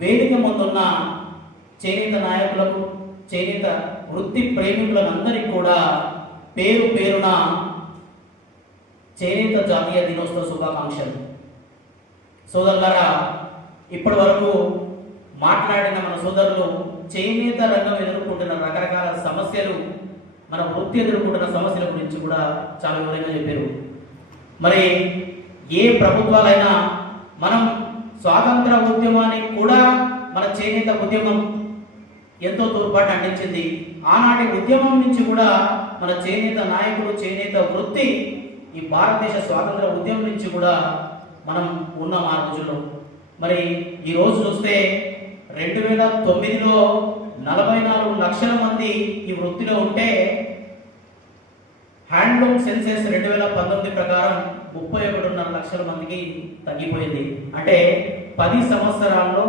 వేదిక ముందున్న చేనేత నాయకులకు చేనేత వృత్తి ప్రేమికులందరికీ కూడా పేరు పేరున చేనేత జాతీయ దినోత్సవ శుభాకాంక్షలు. సోదరులారా ఇప్పటి వరకు మాట్లాడిన మన సోదరులు చేనేత రంగం ఎదుర్కొంటున్న రకరకాల సమస్యలు మన వృత్తి ఎదుర్కొంటున్న సమస్యల గురించి కూడా చాలా వివరంగా చెప్పారు. మరి ఏ ప్రభుత్వాలైనా మనం స్వాతంత్ర ఉద్యమానికి కూడా మన చేనేత ఉద్యమం ఎంతో తోడ్పాటు అందించింది. ఆనాటి ఉద్యమం నుంచి కూడా మన చేనేత నాయకులు చేనేత వృత్తి ఈ భారతదేశ స్వాతంత్ర ఉద్యమం నుంచి కూడా మనం ఉన్నాం ఆ రోజుల్లో మరి ఈ రోజు చూస్తే రెండు వేల తొమ్మిదిలో నలభై నాలుగు లక్షల మంది ఈ వృత్తిలో ఉంటే హ్యాండ్లూమ్ సెన్సెస్ రెండు వేల పంతొమ్మిది ప్రకారం ముప్పై ఒకటిన్నర లక్షల మందికి తగ్గిపోయింది. అంటే పది సంవత్సరాల్లో